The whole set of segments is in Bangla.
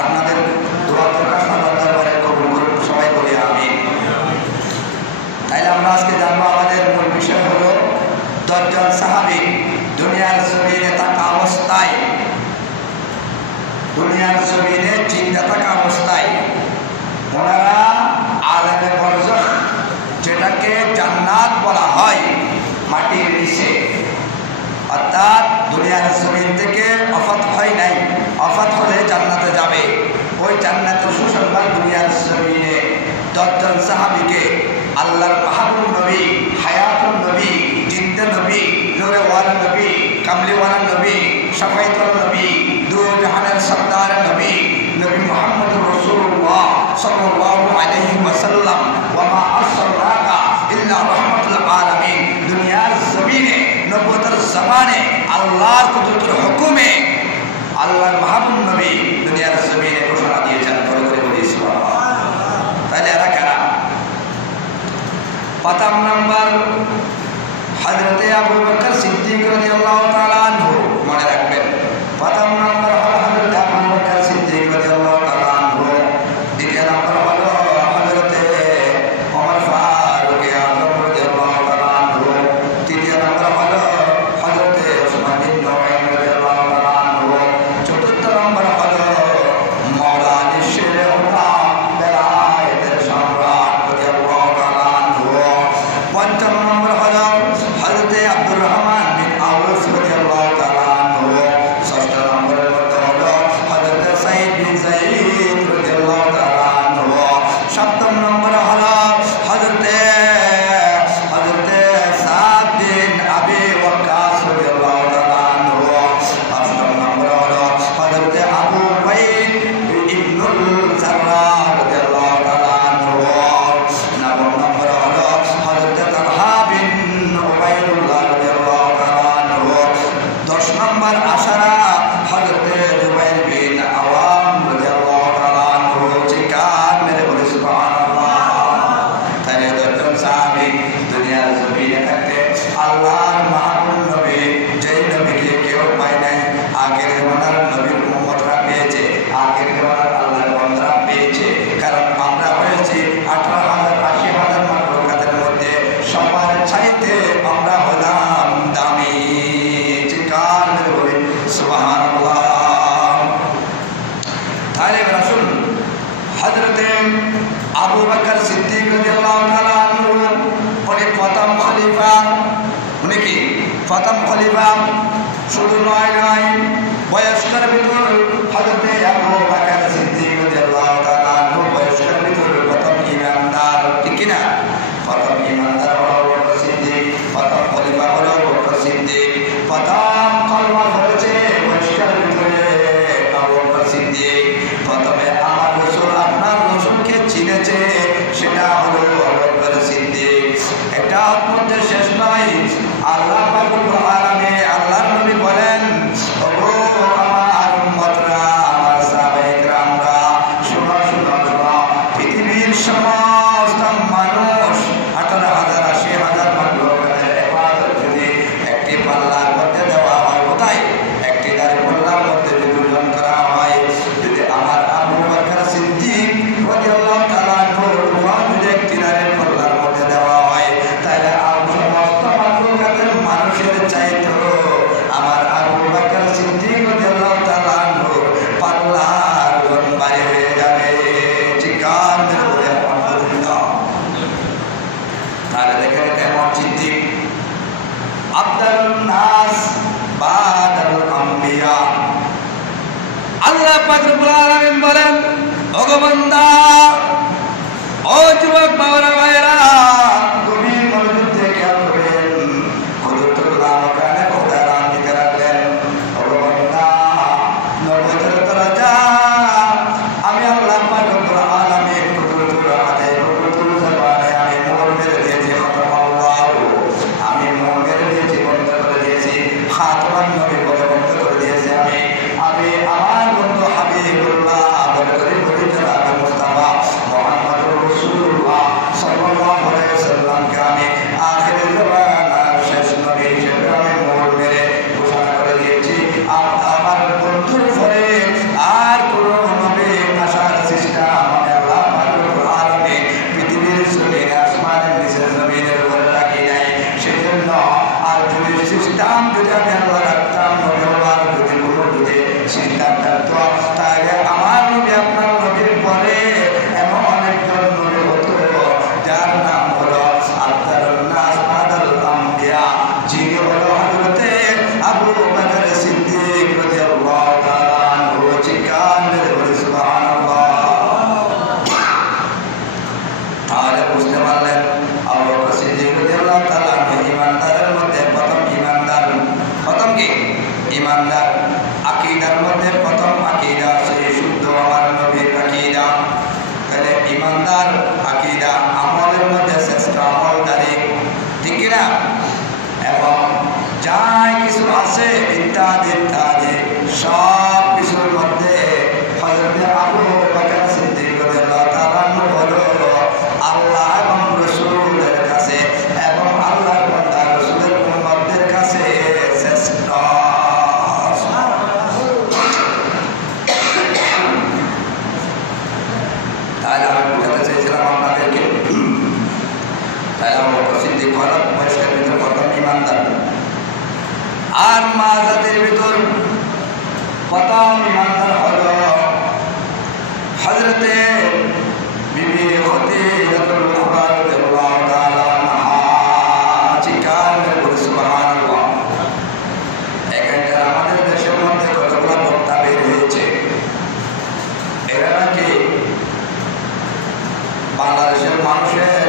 আপনাদের দোয়া দরকার আল্লাহ দরবারে কবুল করুন, সবাই বলি আমিন। তাইলে আমরা আজকে জানবো আমাদের মূল বিষয় হলো 10 জন সাহাবী দুনিয়ার জমিনে থাকা অবস্থায়, দুনিয়ার জমিনে জিন্দা থাকা অবস্থায় ওনারা আলেমে বরজখ, যেটাকে জান্নাত বলা হয়, মাটির নিচে, অর্থাৎ দুনিয়ার জমিন থেকে অফাত হয় নাই, অফাত হলে জান্নাতে যাবে, ওই জান্নাতের সুসংবাদ দুনিয়ার জমিনে 10 জন সাহাবীকে আল্লাহর মাহবুব নবী, হায়াতুন নবী, জিন্দা নবী, নূরে ওয়ালা নবী, কামলি ওয়ালা নবী, শাফায়াতুল নবী, দু জাহানের সরদার নবী, নবী মুহাম্মদুর রাসূলুল্লাহ সাল্লাল্লাহু আলাইহি ওয়াসাল্লাম ওয়া মা আরসালনাকা ইল্লা রাহমাতুল আলামিন, দুনিয়ার জমিনে নবুয়তের জামানে আল্লাহর কুদরতের হুকুমে আল্লাহর মাহবুব নবী দুনিয়ার জমিনে ঘোষণা দিয়েছেন। করে বলি সুবহানাল্লাহ। তাহলে এরা কারা? প্রথম নাম্বার হযরতে আবু বকর সিদ্দিক রাদিয়াল্লাহু তাআলা আনহু, মনে রাখবেন। প্রথম নাম্বার হলো হযরতে আবু বকর সিদ্দিক রাদিয়াল্লাহু তাআলা আনহু। দ্বিতীয় নাম্বার হলো হযরতে ওমর ফারুক আযম রাদিয়াল্লাহু তাআলা আনহু। তৃতীয় নাম্বার হলো হযরতে উসমান বিন নুআইম রাদিয়াল্লাহু তাআলা আনহু। চতুর্থ নাম্বার হলো মাওলানা শেখুনা বেলায়েতের সম্রাট রাদিয়াল্লাহু তাআলা আনহু। পঞ্চম নম্বর হলো হযরতে আব্দুর রহমান বিন আউস রাদিয়াল্লাহু তাআলা আনহু। ষষ্ঠ নম্বরের মধ্যে হলো হযরতে সাঈদ বিন যায়েদ রাদিয়াল্লাহু তাআলা আনহু। সপ্তম নম্বরে হলো হযরতে সাদ বিন আবি ওয়াক্কাস রাদিয়াল্লাহু তাআলা আনহু। অষ্টম নম্বরে হলো হযরতে আবু উবাইদ ইবনুল জাররাহ রাদিয়াল্লাহু তাআলা আনহু। নবম নম্বরে হলো হযরতে তালহা বিন উবাইদুল্লাহ রাদিয়াল্লাহু তাআলা আনহু। 10 নম্বর আশারা হযরতে জুবাইর বিন আওয়াম রাদিয়াল্লাহু তাআলা আনহু। চিকার মেরে বলি সুবহানাল্লাহ। তাহলে 10 জন সাহাবী দুনিয়ার জমিনে থাকতে আল্লাহর মাহবুব নবী, যেই নবীকে কেউ পায় নাই, আগের জমানার নবীর উম্মতরা পেয়েছে, আগের জমানার আল্লাহর বান্দারা পেয়েছে। কারণ আমরা হয়েছি 18,000 80,000 মাখলুকাতের মধ্যে সবার চাইতে আমরা হলাম দামি। চিৎকার মেরে বলি সুবহানাল্লাহ। তাহলে রাসূল হযরতে আবু বকর সিদ্দিক রাদিয়াল্লাহু তাআলা আনহু উনি প্রথম খলিফা। উনি কি প্রথম খলিফা? শুধু নয়, বয়স্কের ভিতর হযরতে আবু বকর সিদ্দিক রাদিয়াল্লাহু তাআলা আনহু বয়স্কের ভিতর প্রথম ইমানদার, ঠিক কি না? প্রথম ইমানদার হলো আবু বকর সিদ্দিক, প্রথম খলিফা হলো আবু বকর সিদ্দিক, প্রথম কলমা ধরেছে বয়স্কের ভিতরে আবু বকর সিদ্দিক। প্রথমে আমার রাসূল আপনার রাসূলকে চিনেছে, সেটা হলো আবু বকর সিদ্দিক। এটা মধ্যে শেষ নয়, আল্লাহ পাক রব্বুল আলামিন আল্লাহর নবী বলেন, ওগো আমার উম্মতরা, আমার সাহাবায়ে কেরামরা, শোনো শোনো শোনো, পৃথিবীর সমস্ত মানুষ 18,000 80,000 মাখলুকাতের ইবাদত যদি একটি পাল্লার মধ্যে দেওয়া হয়, কোথায়? একটি দাঁড়ি পাল্লার মধ্যে যদি ওজন করা হয়, যদি আমার আবু বকর সিদ্দিক রাদিয়াল্লাহু তাআলা আনহুর উম্মত যদি একটি দাঁড়ি পাল্লার মধ্যে দেওয়া হয়, তাহলে সমস্ত মাখলুকাতের মানুষের চাইতে আমার আবু বকর সিদ্দিক রাদিয়াল্লাহু তাআলা আনহুর পাল্লার ওজন ভারী হয়ে যাবে। চিৎকার মেরে বলি আলহামদুলিল্লাহ। তাহলে দেখেন কেমন সিদ্দিক, আফদালুন নাস বাদাল আম্বিয়া। আল্লাহ পাক রব্বুল আলামিন বলেন, ওগো বান্দা, ও যুবক বাবারা ভাইরা, গভীর মনোযোগ দিয়ে খেয়াল করবেন। কুদরতুল্লাহ আমাকে খোদা রাম দিতে রাখলেন। ওগো বান্দা, নবুয়তের দরজা আমি আল্লাহ পাক রব্বুল আলামিন কুদরতুল আলাইহি কুদরতুল জামানে আমি মোহর মেরে দিয়েছি, খতম আল্লাহ, আমি মোহর মেরে দিয়েছি, বন্ধ করে দিয়েছি, খাতমান নবী বলে বন্ধ করে দিয়েছি। আমি আমার বন্ধু হাবিবুল্লাহ বলে করে বলি জনাবে মুস্তাফা মুহাম্মদুর রাসূলুল্লাহ প্রথম ইমানদার হলো হযরতে বিবি খদিজাতুল কুবরা রাদিয়াল্লাহু তাআলা আনহা। চিৎকার করে বলি সুবহানাল্লাহ। এখানকার আমাদের দেশের মধ্যে কতগুলো বক্তা বের হয়েছে, এরা নাকি বাংলাদেশের মানুষের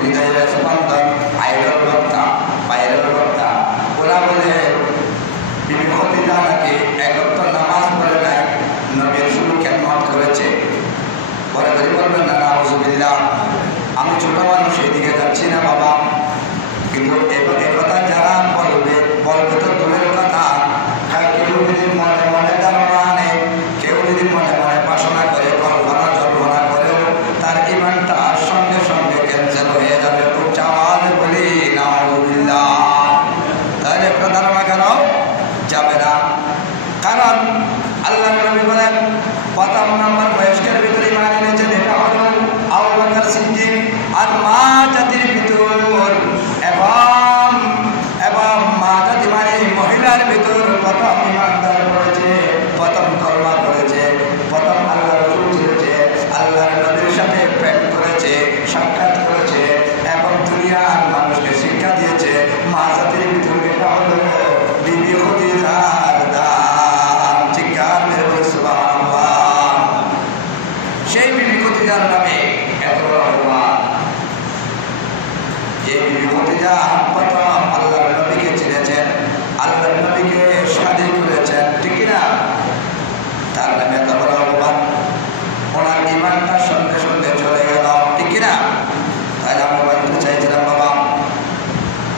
হৃদয়ের স্পন্দন, আইডল বক্তা, ভাইরাল বক্তা। ওরা বলে বিবি খদিজা নাকি এক ওয়াক্ত নামাজ পড়ে নাই, নবীর শুধু খেদমত করেছে। পরে যদি বলবেন না নাউজুবিল্লাহ, আমি ছোট মানুষ, এদিকে যাচ্ছি না বাবা। কিন্তু এ কথা যারা বলবে তো দূরের কথা, কেউ যদি মনে মনে ধারণা আনে, কেউ যদি মনে মনে বাসনা করে, কল্পনা জল্পনা করেও তার ইমানটা সঙ্গে সঙ্গে ক্যান্সেল হয়ে যাবে। খুব চাওয়াজ বলি নাউজুবিল্লাহ। তাহলে একটা ধারণা কেন যাবে না? কারণ আল্লাহ নবী বলেন প্রথম নম্বর বয়স্কের ভিতরে ইমান এনেছেন, এটা হলো আবু বকর সিদ্দিক। আর মা জাতির ভিতর এবং মা জাতি মানে মহিলার ভিতর প্রথম ইমানদার করেছে, প্রথম কলমা করেছে, প্রথম আল্লাহ রাসূল ছিলেছে, আল্লাহর নবীর সাথে প্রেম করেছে, সাক্ষাৎ করেছে এবং দুনিয়ার মানুষকে শিক্ষা দিয়েছে। মা জাতির ভিতর এটা হলো বিবি খদিজার দান। চিৎকার করে বলি সুবহানাল্লাহ। সেই বিবি খদিজার নামে এত বড় অপমান। যে বিবি খদিজা প্রথম আল্লাহর নবীকে চিনেছেন, আল্লাহর নবীকে শাদী করেছেন, ঠিক না? তার নামে এত বড় অপমান। ওনার ইমানটা সঙ্গে সঙ্গে চলে গেল, ঠিক না? তাহলে আমরা বলতে চাইছিলাম বাবা,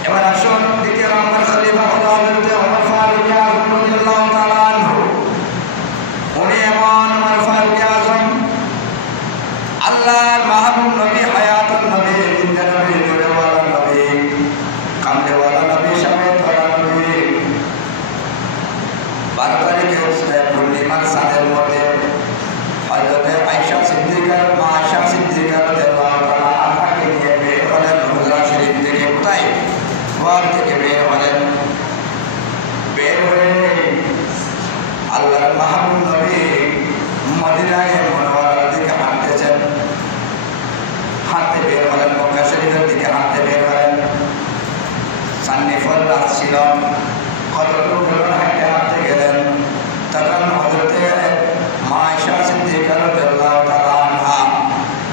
এবার আসুন দ্বিতীয় নম্বর খলিফা হলো হযরত ওমর ফারুক আযম রাদিয়াল্লাহু তাআলা আনহু। উনি এমন ওমর ফারুক আযম, আল্লাহর মাহবুব নবী, হায়াতুন নবী, জিন্দা নবী, নূরেওয়ালা নবী, কামলেওয়ালা নবী, শামেতওয়ালা নবী। 12 তারিখে পূর্ণিমার চাঁদের মধ্যে হযরত আয়েশা সিদ্দিকা, মা আয়েশা সিদ্দিকা রাদিয়াল্লাহু তাআলা আনহাকে নিয়ে বের হলেন হুজরা শরীফ থেকে। কোথায়? ঘর থেকে বের হলেন। বের হয়ে আল্লাহর মাহবুব নবী মদিনায়ে মুনাওয়ারার দিকে হাঁটতেছেন। হাঁটতে বের হলেন, মক্কা শরীফের দিকে হাঁটতে বের হলেন। সান্নিফল রাত ছিল, কতটুকু হাঁটতে হাঁটতে গেলেন। তখন হযরতে মা আয়েশা সিদ্দিকা রাদিয়াল্লাহু তাআলা আনহা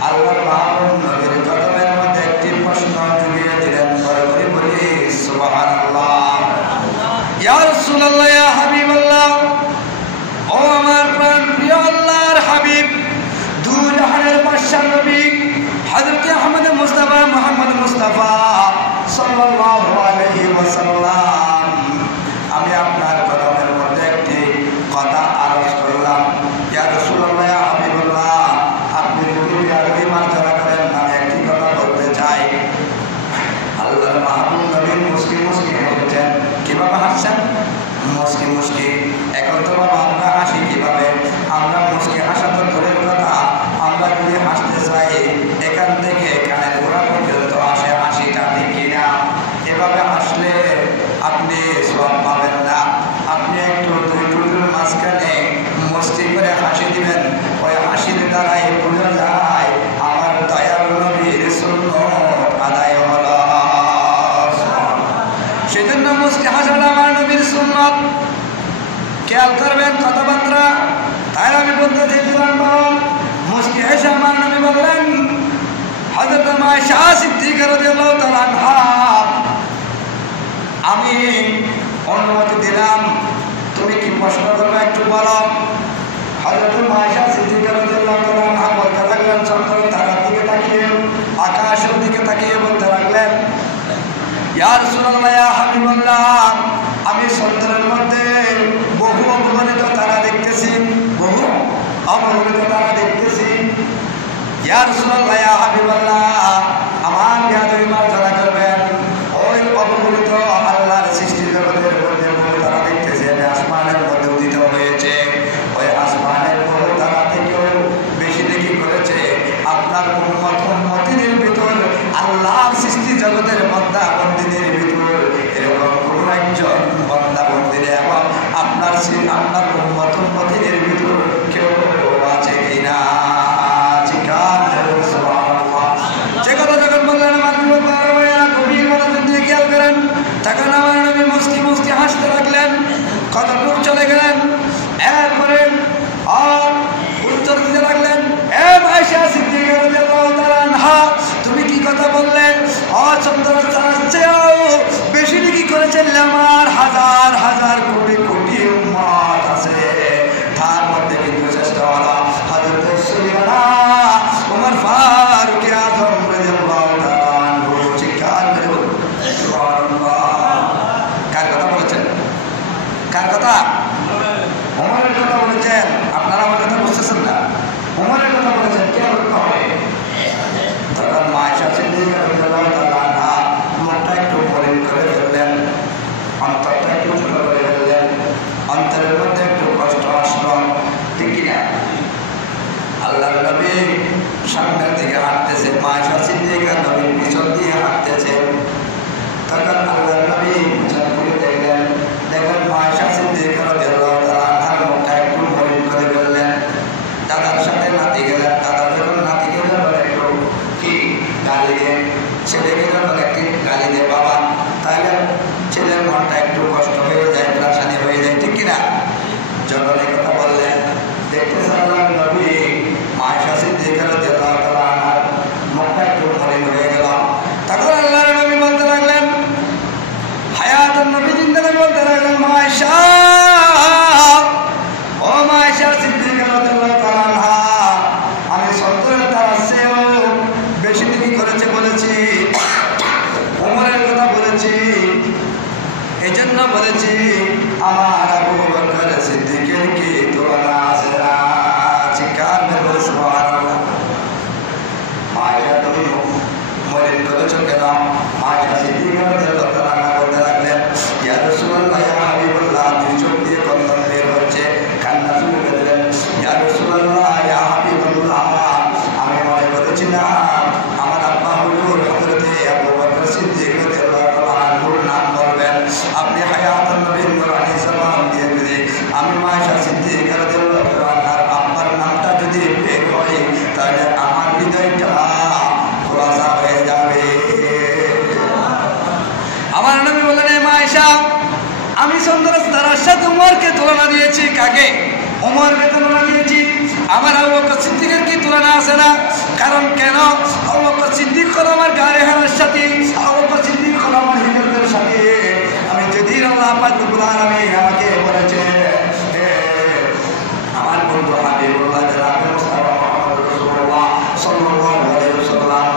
আল্লাহর মাহবুব নবীর কদমের মধ্যে একটি প্রশ্ন ঢুকিয়ে দিলেন। বলে বলি সুবহানাল্লাহ। ইয়া রাসূলুল্লাহ, ইয়া হাবিবাল্লাহ, ও আমার প্রিয় আল্লাহর হাবিব, দূর জাহানের বাদশাহ নবী হযরত আহমদ মুস্তাফা, মুহাম্মদ মুস্তাফা সাল্লাল্লাহু আলাইহি ওয়াসাল্লাম, আমি আপনার কদমের মধ্যে একটি কথা আরজ করলাম। ইয়া রাসূলুল্লাহ, ইয়া হাবিবাল্লাহ, আপনি যদি বিয়াদবি মার্জনা করেন, আমি একটি কথা বলতে চাই। আল্লাহর মাহবুব নবী মুস্কি মুস্কি হেসেছেন। কিভাবে হাসছেন? মুস্কি মুস্কি। এখন তো বাবা আমরা হাসি কিভাবে? আমরা মুস্কি হাসা তো দূরের কথা, আমরা যদি হাসতে চাই এখান থেকে কানের গোড়া পর্যন্ত আসে হাসিটা, ঠিক কিনা? এভাবে হাসলে আপনি সওয়াব পাবেন না। আপনি একটু দুই টুকরোর মাঝখানে মস্তি করে হাসি দিবেন, ওই হাসির দ্বারাই বোঝা যায় আমার দয়াল নবীর সুন্নাত আদায় হলো। সেজন্য মুস্কি হাসাটা আমার নবীর সুন্নাত। খেয়াল করবেন কথাবার্তা। তাই আমি বলতে চাইছিলাম মুস্কি হেসে আমার নবী বললেন, হযরত মা আয়েশা সিদ্দিকা রাদিয়াল্লাহু তাআলা আনহা, আমি অনুমতি দিলাম, তুমি কি প্রশ্ন করবে একটু বলো। হযরত মা আয়েশা সিদ্দিকা রাদিয়াল্লাহু তাআলা আনহা বলতে লাগলেন, চন্দ্রের তারার দিকে তাকিয়ে, আকাশের দিকে তাকিয়ে বলতে লাগলেন, ইয়া রাসূলুল্লাহ, ইয়া হাবিবাল্লাহ, আমি চন্দ্রের মধ্যে বহু অবগণিত তারা দেখতেছি, বহু অবগণিত তারা দেখতেছি। ইয়া রাসূলুল্লাহ, ইয়া হাবিবাল্লাহ, আমার বিয়াদবি মার্জনা করবেন। ওই অবগণিত আল্লাহর সৃষ্টি জগতের মধ্যে বহু তারা দেখতেছি, আমি আসমানের মধ্যে উদিত হয়েছে। ওই আসমানের বহু তারা থেকেও বেশি দেখি করেছে আপনার উম্মতের ভিতর, আল্লাহর সৃষ্টি জগতের বান্দা বান্দীদের ভিতর এরকম কোন একজন বান্দা বান্দীর এবং আপনার আপনার উম্মতের ভিতর কেউ আছে কিনা? যে কথা যখন বললেন আমার গভীর মনোযোগ দিয়ে খেয়াল করেন, তখন আমার নবী মুস্কি মুস্কি হাসতে লাগলেন, কতটুক চলে গেলেন, এরপরে আর উত্তর দিতে লাগলেন, এ আয়েশা সিদ্দিকা রাদিয়াল্লাহু তাআলা আনহা, তুমি কি কথা বললে? বেশি কি করেছেন? আমার হাজার হাজার কোটি কোটি উম্মত আছে, তার মধ্যে কিন্তু চেষ্টা হলো হযরত সাইয়্যিদানা ওমর ফারুক আযম রাদিয়াল্লাহু তাআলা আনহু। চিৎকার করে বলুন সুবহানাল্লাহ। কার কথা বলেছেন? কার কথা? ওমরের কথা বলেছেন। আপনারা আমার কথা বুঝতেছেন না? ওমরের কথা বলেছেন। কে করতে হবে? তখন আয়েশা সিদ্দিকা রাদিয়াল্লাহু তাআলা আনহা মুখটা একটু মলিন করে ফেললেন, অন্তরটা একটু ছোট করে ফেললেন, অন্তরের মধ্যে একটু কষ্ট আসলো, ঠিক কিনা? আল্লাহর নবী সামনের দিকে হাঁটতেছে, আয়েশা সিদ্দিকা নবীর পিছন দিয়ে হাঁটতেছে। তখন আল্লাহর নবী পিছন ঘুরে দেখলেন, আয়েশা সিদ্দিকা রাদিয়াল্লাহু তাআলা আনহার মুখটা একটু মলিন করে ফেললেন। দাদার সাথে নাতি গেলেন, দাদা যখন নাতিকে যখন একটু কি গালি দেয়, ছেলেকে যখন একটি গালি দেয় বাবা, তাহলে ছেলের মনটা একটু কষ্ট হয়ে যায়, প্রাসানি হয়ে যায়, ঠিক কিনা? যখন এই কথা বললেন, দেখতেছেন আল্লাহর নবী আয়েশা সিদ্দিকা রাদিয়াল্লাহু তাআলা আনহার মুখটা একটু মলিন হয়ে গেল। তখন আল্লাহর নবী বলতে লাগলেন, হায়াতুন নবী জিন্দা নবী বলতে লাগলেন, আয়েশা, ও আয়েশা সিদ্দিকা রাদিয়াল্লাহু তাআলা আনহা, আমি সত্তরের তার চেয়েও বেশি কি করেছে বলেছি, ওমরের কথা বলেছি, এই জন্য বলেছি আমার আবু বকর সিদ্দিকের কি তুলনা আছে না? চিৎকার করে সুবহানাল্লাহ। আয়েশা তুমি মলিন করেছো কেন? আয়েশা সিদ্দিকা রাদিয়াল্লাহু তাআলা আনহা বলতে লাগলেন, ইয়া রাসূলুল্লাহ, ইয়া হাবিবাল্লাহ, দুই চোখ দিয়ে কন্দন বের হচ্ছে, কান্না শুরু করলেন। ইয়া রাসূলুল্লাহ, ইয়া হাবিবাল্লাহ, আমি মনে করেছিলাম আমার আব্বা হুজুর হযরত আবু বকর সিদ্দিক রাদিয়াল্লাহু তাআলা আনহুর নাম বলবেন, আপনি হায়াতুন নবীর নুরানি জবান দিয়ে যদি আমি আয়েশা সিদ্দিকা রাদিয়াল্লাহু তাআলা আনহার আব্বার নামটা যদি বের হয়, তাহলে আমার হৃদয়টা খোলাসা হয়ে যাবে। আমার নবী বললেন, আয়েশা, আমি সুন্দর তারার সাথে ওমরকে তুলনা দিয়েছি। কাকে? ওমরকে তুলনা দিয়েছি। আমার আবু বকর সিদ্দিকের কি তুলনা আছে না? কারণ কেন? আবু বকর সিদ্দিক হলো আমার গায়ে হারার সাথে, আবু বকর সিদ্দিক হলো আমার হিজরতের সাথে। আমি যদি আল্লাহ পাক রব্বুল আলামিন আমাকে বলেছে, আমার বন্ধু হাবিবুল্লাহ জনাবে মুস্তাফা মুহাম্মদ রাসূলুল্লাহ সাল্লাল্লাহু আলাইহি ওয়াসাল্লাম,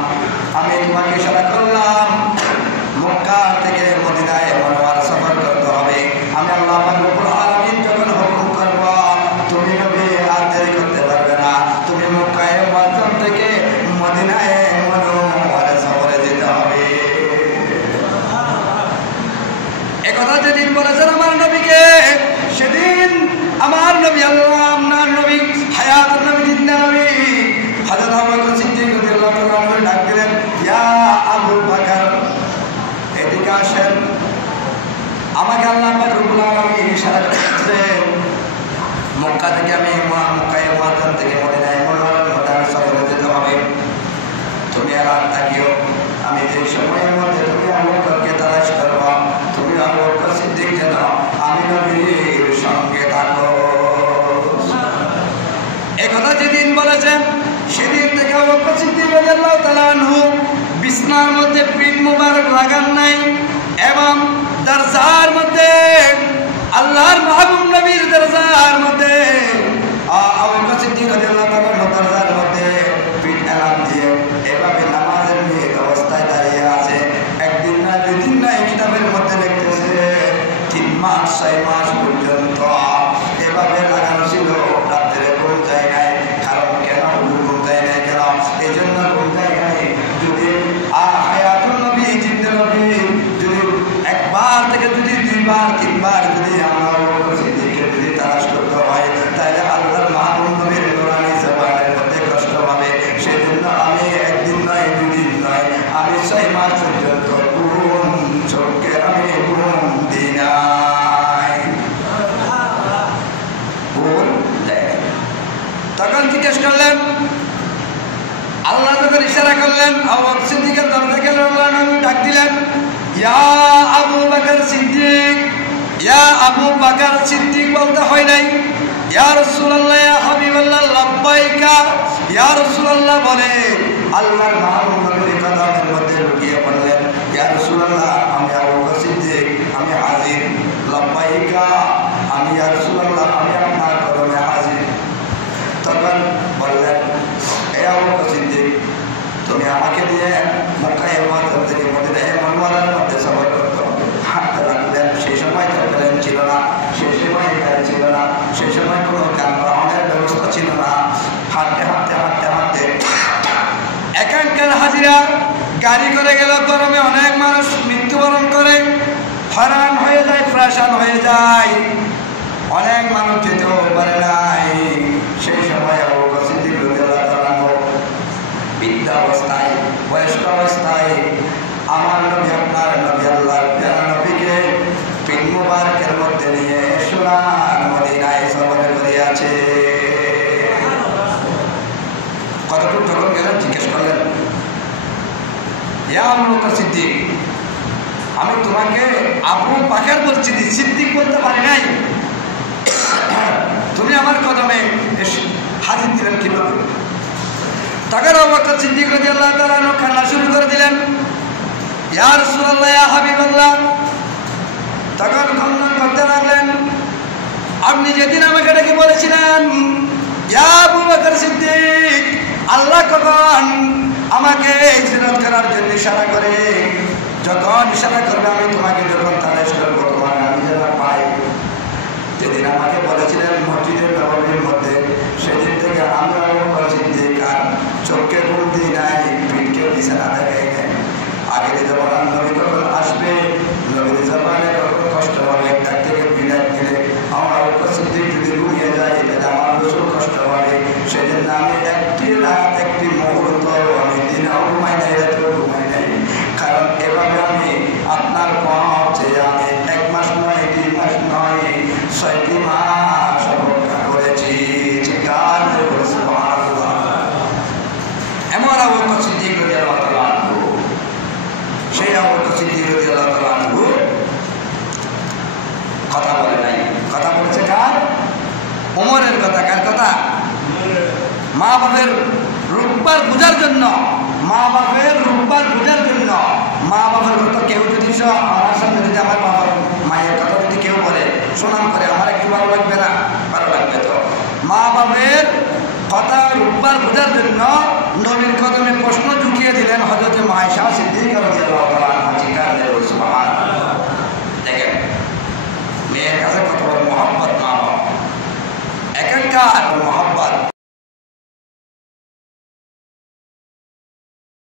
আমি তোমাকে ইশারা করলাম মক্কা থেকে মদিনায় মুনাওয়ারা সফর করতে হবে। আমি আল্লাহ পাক রব্বুল আলামিন যখন হুকুম করব, তুমি নবী আর দেরি করতে পারবে না, তুমি মক্কায় মুআজ্জম থেকে মদিনায় মুনাওয়ারা সফরে যেতে হবে। একথা যেদিন বলেছেন আমার নবীকে, সেদিন আমার নবী, আল্লাহ আপনার নবী, হায়াতুন নবী, জিন্দা নবী হযরত আবু বকর সিদ্দিক রাদিয়াল্লাহু তাআলা আনহু ডাক দিলেন, ইয়া আবু বকর, এদিকে আসেন। আমাকে আল্লাহ পাক রব্বুল আলামিন ইশারা করেছে, মক্কা থেকে আমি মক্কায় মুআজ্জম থেকে মদিনায় মুনাওয়ারা সফরে যেতে হবে। তুমি আর তাকিও, আমি যে সময়ের মধ্যে তুমি আবু বকরকে তালাশ করবা, তুমি আবু বকর সিদ্দিক যেন আমি নবীর সঙ্গে থাকো। একথা যেদিন বলেছেন, সেদিন থেকে আবু বকর সিদ্দিক রাদিয়াল্লাহু তাআলা আনহু বিছনার মধ্যে পিঠ মুবারক লাগান নাই, এবং দরজার মধ্যে আল্লাহর মাহবুব নবীর দরজার মধ্যে আবু বকর সিদ্দিক রাদিয়াল্লাহু তাআলা দরজার মধ্যে পিঠ এলান দিয়ে এভাবে নামাজের নিয়ে অবস্থায় দাঁড়িয়ে আছে। একদিন না, দুই দিন না, কিতাবের মধ্যে লিখতেছে 3 মাস 6 মাস পর্যন্ত এভাবে লাগানো ছিল। রাত্রে ঘুম যায় নাই। কারণ কেন ঘুম যায় নাই? কেন? এই জন্য ঘুম যায় নাই, যদি হায়াতুন নবী, জিন্দা নবী যদি একবার থেকে যদি 2বার 3বার যদি আমরা সিদ্দিককে যদি তালাশ করি, করলেন। আল্লাহ যখন ইশারা করলেন, আবু বকর সিদ্দিকের দরজা গেল, আল্লাহ নবী ডাক দিলেন, ইয়া আবু বকর সিদ্দিক, ইয়া আবু বকর সিদ্দিক বলতে হয় নাই, ইয়া রাসূলুল্লাহ, ইয়া হাবিবাল্লাহ, লাব্বাইকা, ইয়া রাসূলুল্লাহ বলে আল্লাহর মাহবুবের কদমের মধ্যে লুকিয়ে পড়লেন, ইয়া রাসূলুল্লাহ, আমি আবু বকর সিদ্দিক, আমি হাজির, লাব্বাইকা, আমি ইয়া রাসূলুল্লাহ, আমি আপনার কদমে হাজির। তখন বললেন, হে আবু বকর সিদ্দিক, তুমি আমাকে দিয়ে মক্কায় ইমারত থেকে মদিনায় মুনাওয়ারার মধ্যে সফর করতে হবে। হাঁটতে লাগলেন। সেই সময় তো প্লেন ছিল না, সেই সময় গাড়ি ছিল না, সেই সময় কোনো যানবাহনের ব্যবস্থা ছিল না। হাঁটতে হাঁটতে হাঁটতে হাঁটতে এখানকার হাজিরা গাড়ি করে গেল, গরমে অনেক মানুষ মৃত্যুবরণ করে, হয়রান হয়ে যায়, প্রেশান হয়ে যায়, অনেক মানুষ যেতেও পারে নাই। সেই সময় আবু বকর সিদ্দিক রাদিয়াল্লাহু তাআলা বৃদ্ধ অবস্থায়, বয়স্ক অবস্থায় আমার নবী, আপনার নবী, আল্লাহর প্রিয় নবীকে পিন মুবারকের মধ্যে নিয়ে সোনার মদিনায় সফর করিয়াছে। কতটুকু যখন গেলেন জিজ্ঞেস করলেন, ইয়া আবু বকর সিদ্দিক, আমি তোমাকে আবু বকর বলছি, সিদ্দিক বলতে পারি নাই, তুমি আমার কদমে হাজির দিলেন কিভাবে? তখন আবু বকর সিদ্দিক রাদিয়াল্লাহু তাআলা কান্না শুরু করে দিলেন, ইয়া রাসূলুল্লাহ, ইয়া হাবিবাল্লাহ। তখন কান্না করতে লাগলেন, আপনি যেদিন আমাকে ডেকে বলেছিলেন, ইয়া আবু বকর সিদ্দিক, আল্লাহ কখন আমাকে হিজরত করার জন্য ইশারা করে, যখন ইশারা করবে আমি তোমাকে যখন তালাশ করবো, তোমাকে আমি যেন পাই। যেদিন আমাকে বলেছিলেন মসজিদের নববীর মধ্যে, সেদিন থেকে আমি আবু বকর সিদ্দিক আর চোখে ঘুম দিই নাই, পিঠকেও বিছানা দেখাই নাই। আগের জমানার নবী কখন আসবে, নবীর জমানে কখন কষ্ট হবে, তার থেকে বিদায় দিলে আমার আবু বকর সিদ্দিক যদি ঘুমিয়ে যায়, তাহলে আমার প্রচুর কষ্ট হবে। সেজন্য আমি একটি রাত, একটি মুহূর্ত আমি দিনেও ঘুমাই নাই, রাতেও ঘুমাই নাই। কারণ এভাবে আমি আপনার পথ চেয়ে আমি 1 মাস নয়, 2 মাস নয়, 6টি মাস অপেক্ষা করেছি। এমন আবু বকর সিদ্দিক রাদিয়াল্লাহু তাআলা আনহু, সেই আবু বকর সিদ্দিক রাদিয়াল্লাহু তাআলা আনহু কথা বলে নাই। কথা বলছে কার? ওমরের কথা। কার কথা? মা বাপের রূপবার বোঝার জন্য, মা বাপের রূপবার বোঝার জন্য। মা বাপের কথা কেউ যদি আমার সামনে যদি আমার বাবার মায়ের কথা যদি কেউ বলে, সুনাম করে, আমার একটু ভালো লাগবে না? ভালো লাগবে তো। মা বাপের কথা রূপবার বোঝার জন্য নবীর কদমে প্রশ্ন ঢুকিয়ে দিলেন হযরত আয়েশা সিদ্দিকা রাদিয়াল্লাহু